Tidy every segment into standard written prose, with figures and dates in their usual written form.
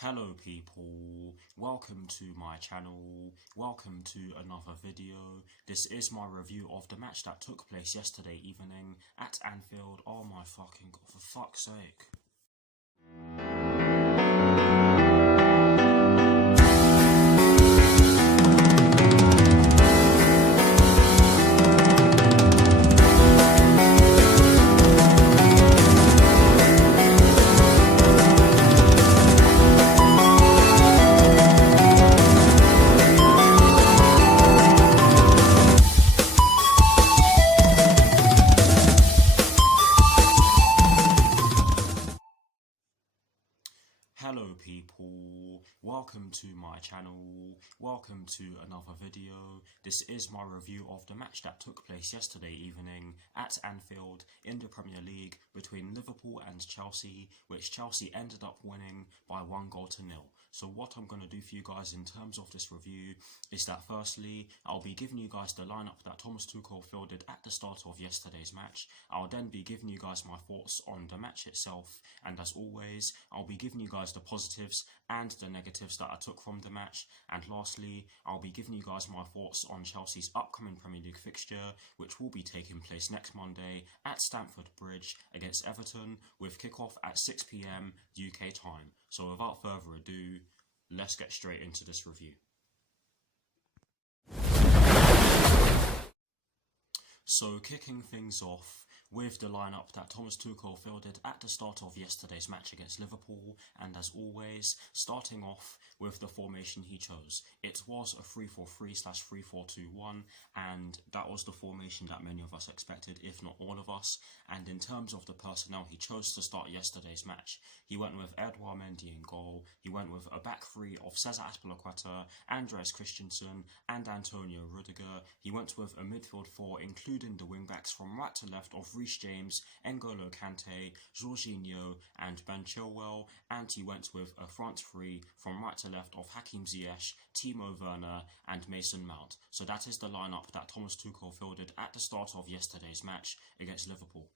Hello people, welcome to my channel, welcome to another video. This is my review of the match that took place yesterday evening at Anfield. Oh my fucking god, for fuck's sake. Hello people, welcome to my channel, welcome to another video. This is my review of the match that took place yesterday evening at Anfield in the Premier League between Liverpool and Chelsea, which Chelsea ended up winning by 1-0. So what I'm going to do for you guys in terms of this review is that firstly, I'll be giving you guys the lineup that Thomas Tuchel fielded at the start of yesterday's match. I'll then be giving you guys my thoughts on the match itself, and as always, I'll be giving you guys the positives and the negatives that I took from the match, and lastly, I'll be giving you guys my thoughts on Chelsea's upcoming Premier League fixture, which will be taking place next Monday at Stamford Bridge against Everton, with kickoff at 6 PM UK time. So without further ado, let's get straight into this review. So kicking things off with the lineup that Thomas Tuchel fielded at the start of yesterday's match against Liverpool, and as always, starting off with the formation he chose. It was a 3-4-3/3-4-2-1, and that was the formation that many of us expected, if not all of us. And in terms of the personnel he chose to start yesterday's match, he went with Edouard Mendy in goal. He went with a back three of Cesar Azpilicueta, Andreas Christensen and Antonio Rudiger. He went with a midfield four, including the wing-backs from right to left of Reece James, N'Golo Kante, Jorginho and Ben Chilwell, and he went with a front three from right to left of Hakim Ziyech, Timo Werner and Mason Mount. So that is the lineup that Thomas Tuchel fielded at the start of yesterday's match against Liverpool.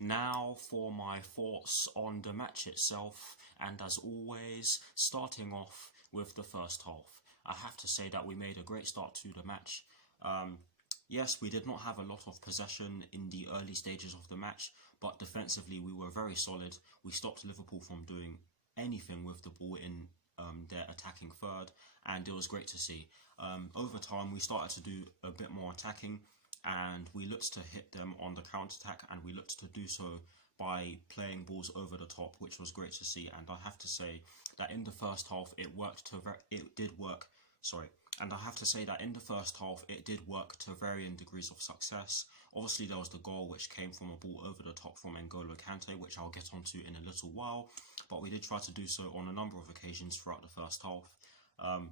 Now for my thoughts on the match itself, and as always, starting off with the first half. I have to say that we made a great start to the match. Yes, we did not have a lot of possession in the early stages of the match, but defensively we were very solid. We stopped Liverpool from doing anything with the ball in their attacking third, and it was great to see. Over time, we started to do a bit more attacking, and we looked to hit them on the counter-attack, and we looked to do so by playing balls over the top, which was great to see. And I have to say that in the first half, it did work to varying degrees of success. Obviously, there was the goal which came from a ball over the top from N'Golo Kante, which I'll get onto in a little while. But we did try to do so on a number of occasions throughout the first half.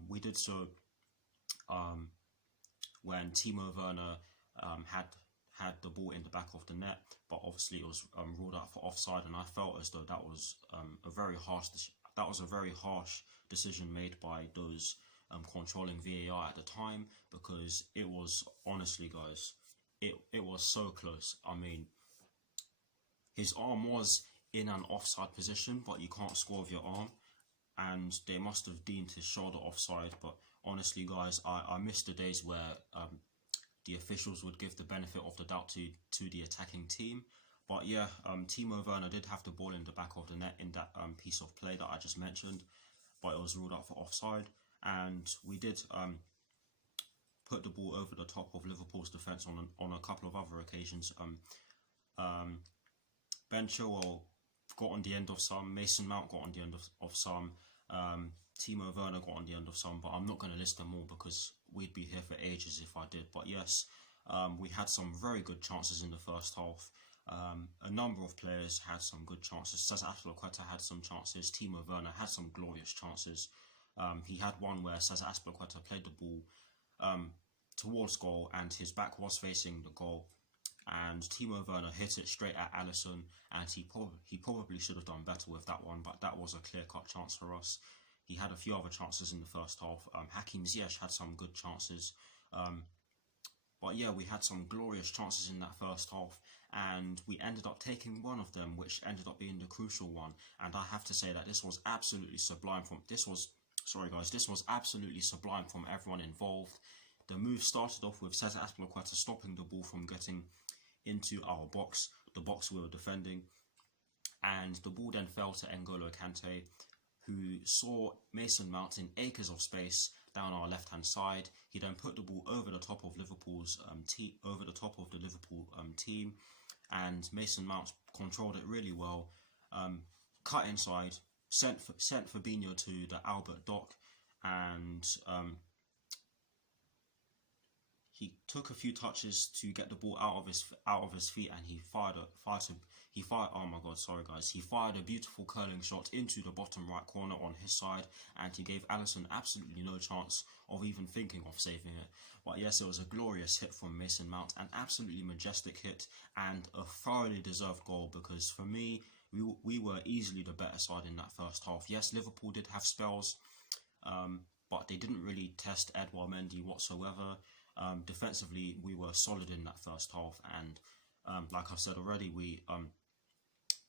We did so when Timo Werner had the ball in the back of the net, but obviously it was ruled out for offside, and I felt as though that was a very harsh decision made by those controlling VAR at the time, because it was, honestly guys, it was so close. I mean, his arm was in an offside position, but you can't score with your arm, and they must have deemed his shoulder offside. But honestly guys, I miss the days where the officials would give the benefit of the doubt to the attacking team. But yeah, Timo Werner did have the ball in the back of the net in that piece of play that I just mentioned, but it was ruled out for offside. And we did put the ball over the top of Liverpool's defence on a couple of other occasions. Ben Chilwell got on the end of some, Mason Mount got on the end of some, Timo Werner got on the end of some, but I'm not going to list them all because we'd be here for ages if I did. But yes, we had some very good chances in the first half. A number of players had some good chances. Cesar Azpilicueta had some chances. Timo Werner had some glorious chances. He had one where Cesar Azpilicueta played the ball towards goal, and his back was facing the goal, and Timo Werner hit it straight at Alisson, and he probably should have done better with that one, but that was a clear-cut chance for us. He had a few other chances in the first half. Hakim Ziyech had some good chances. But yeah, we had some glorious chances in that first half, and we ended up taking one of them, which ended up being the crucial one. And I have to say that this was absolutely sublime this was absolutely sublime from everyone involved. The move started off with Cesar Azpilicueta stopping the ball from getting into our box, the box we were defending, and the ball then fell to N'Golo Kante, who saw Mason Mount in acres of space down our left-hand side. He then put the ball over the top of Liverpool's team, and Mason Mount controlled it really well. Cut inside, sent Fabinho to the Albert Dock, and he took a few touches to get the ball out of his feet, and he fired a beautiful curling shot into the bottom right corner on his side, and he gave Alisson absolutely no chance of even thinking of saving it. But yes, it was a glorious hit from Mason Mount, an absolutely majestic hit, and a thoroughly deserved goal, because for me, we were easily the better side in that first half. Yes, Liverpool did have spells, but they didn't really test Edouard Mendy whatsoever. Defensively, we were solid in that first half, and like I've said already,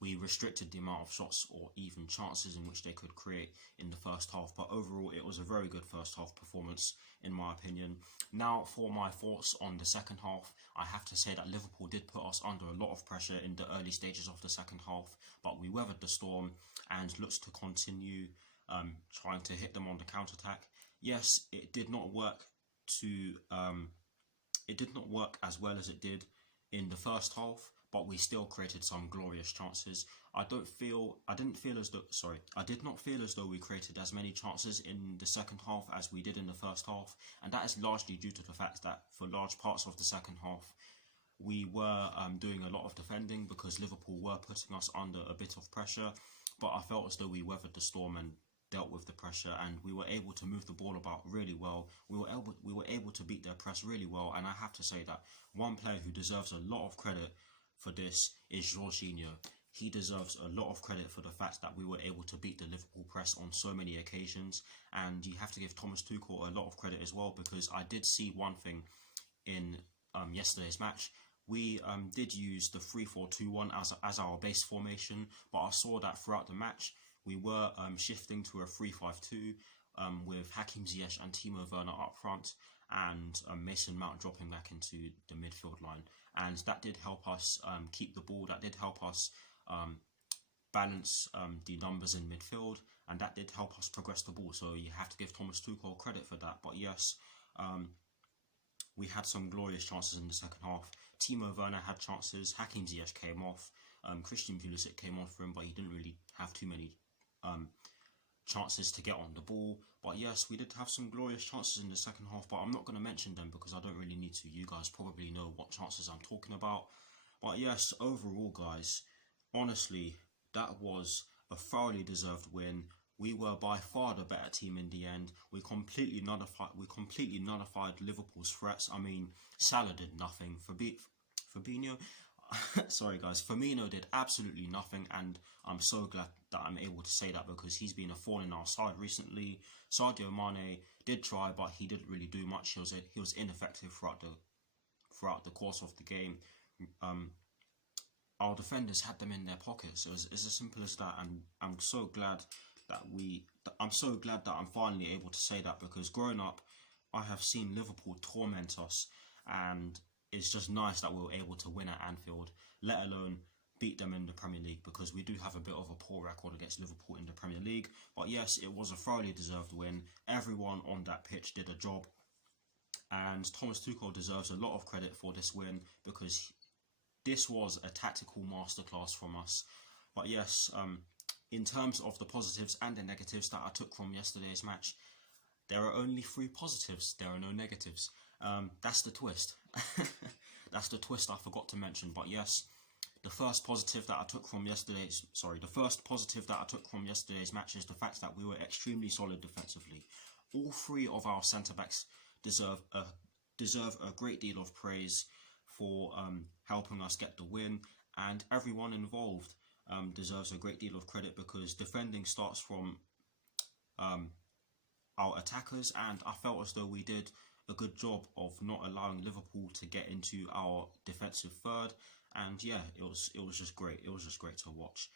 we restricted the amount of shots or even chances in which they could create in the first half. But overall, it was a very good first half performance, in my opinion. Now, for my thoughts on the second half, I have to say that Liverpool did put us under a lot of pressure in the early stages of the second half, but we weathered the storm and looked to continue trying to hit them on the counter-attack. Yes, it did not work as well as it did in the first half, but we still created some glorious chances. I did not feel as though we created as many chances in the second half as we did in the first half, and that is largely due to the fact that for large parts of the second half we were doing a lot of defending because Liverpool were putting us under a bit of pressure, but I felt as though we weathered the storm and dealt with the pressure, and we were able to move the ball about really well. We were able to beat their press really well, and I have to say that one player who deserves a lot of credit for this is Jorginho. He deserves a lot of credit for the fact that we were able to beat the Liverpool press on so many occasions, and you have to give Thomas Tuchel a lot of credit as well, because I did see one thing in yesterday's match. We did use the 3-4-2-1 as our base formation, but I saw that throughout the match we were shifting to a 3-5-2 with Hakim Ziyech and Timo Werner up front, and Mason Mount dropping back into the midfield line. And that did help us keep the ball, that did help us balance the numbers in midfield, and that did help us progress the ball. So you have to give Thomas Tuchel credit for that. But yes, we had some glorious chances in the second half. Timo Werner had chances, Hakim Ziyech came off, Christian Pulisic came on for him, but he didn't really have too many chances to get on the ball. But yes, we did have some glorious chances in the second half, but I'm not going to mention them because I don't really need to. You guys probably know what chances I'm talking about. But yes, overall, guys, honestly, that was a thoroughly deserved win. We were by far the better team in the end. We completely nullified Liverpool's threats. I mean, Salah did nothing. Fabinho, sorry guys, Firmino did absolutely nothing, and I'm so glad that I'm able to say that because he's been a thorn in our side recently. Sadio Mane did try, but he didn't really do much. He was ineffective throughout the course of the game. Our defenders had them in their pockets. It's as simple as that, and I'm so glad that I'm finally able to say that, because growing up I have seen Liverpool torment us, and it's just nice that we were able to win at Anfield, let alone beat them in the Premier League, because we do have a bit of a poor record against Liverpool in the Premier League. But yes, it was a thoroughly deserved win. Everyone on that pitch did a job, and Thomas Tuchel deserves a lot of credit for this win, because this was a tactical masterclass from us. But yes, in terms of the positives and the negatives that I took from yesterday's match, there are only 3 positives, there are no negatives. That's the twist. That's the twist I forgot to mention. But yes, the first positive that I took from yesterday's match is the fact that we were extremely solid defensively. All 3 of our centre-backs deserve a great deal of praise for helping us get the win, and everyone involved deserves a great deal of credit, because defending starts from our attackers, and I felt as though we did a good job of not allowing Liverpool to get into our defensive third, and yeah, it was just great. It was just great to watch.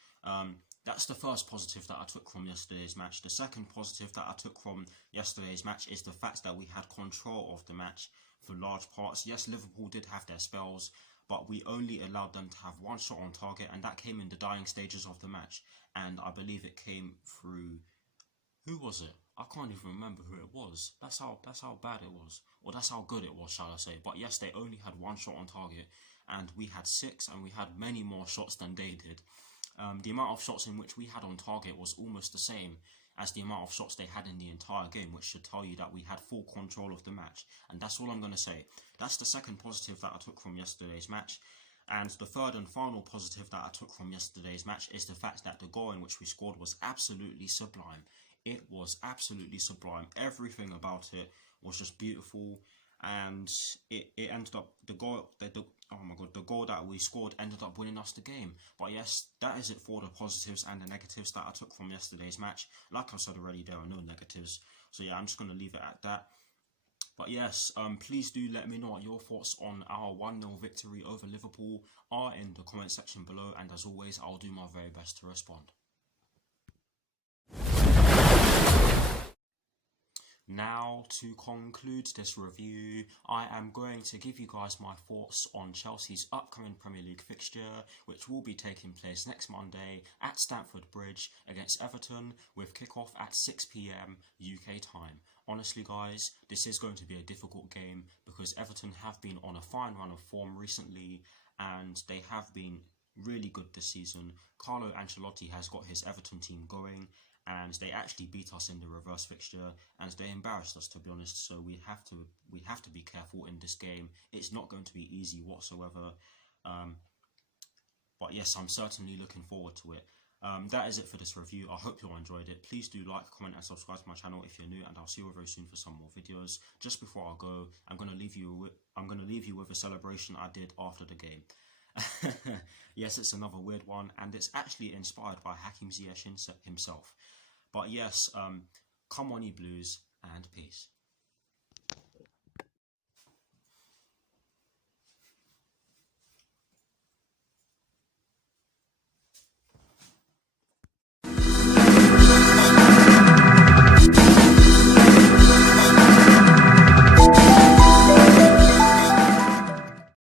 That's the first positive that I took from yesterday's match. The second positive that I took from yesterday's match is the fact that we had control of the match for large parts. Yes, Liverpool did have their spells, but we only allowed them to have one shot on target, and that came in the dying stages of the match. And I believe it came through, who was it? I can't even remember who it was. That's how bad it was, or that's how good it was, shall I say. But yes, they only had one shot on target, and we had 6, and we had many more shots than they did. The amount of shots in which we had on target was almost the same as the amount of shots they had in the entire game, which should tell you that we had full control of the match. And that's all I'm going to say. That's the second positive that I took from yesterday's match. And the third and final positive that I took from yesterday's match is the fact that the goal in which we scored was absolutely sublime. It was absolutely sublime. Everything about it was just beautiful, and it ended up, the goal that we scored ended up winning us the game. But yes, that is it for the positives and the negatives that I took from yesterday's match. Like I said already, there are no negatives, so yeah, I'm just going to leave it at that. But yes, please do let me know what your thoughts on our 1-0 victory over Liverpool are in the comment section below, and as always, I'll do my very best to respond. Now, to conclude this review, I am going to give you guys my thoughts on Chelsea's upcoming Premier League fixture, which will be taking place next Monday at Stamford Bridge against Everton, with kickoff at 6 PM UK time. Honestly guys, this is going to be a difficult game because Everton have been on a fine run of form recently, and they have been really good this season. Carlo Ancelotti has got his Everton team going, and they actually beat us in the reverse fixture, and they embarrassed us, to be honest. So we have to be careful in this game. It's not going to be easy whatsoever, but yes, I'm certainly looking forward to it. That is it for this review. I hope you all enjoyed it. Please do like, comment and subscribe to my channel if you're new, and I'll see you very soon for some more videos. Just before I go, I'm gonna leave you with a celebration I did after the game. Yes, it's another weird one, and it's actually inspired by Hakim Ziyech himself. But yes, come on, ye Blues, and peace.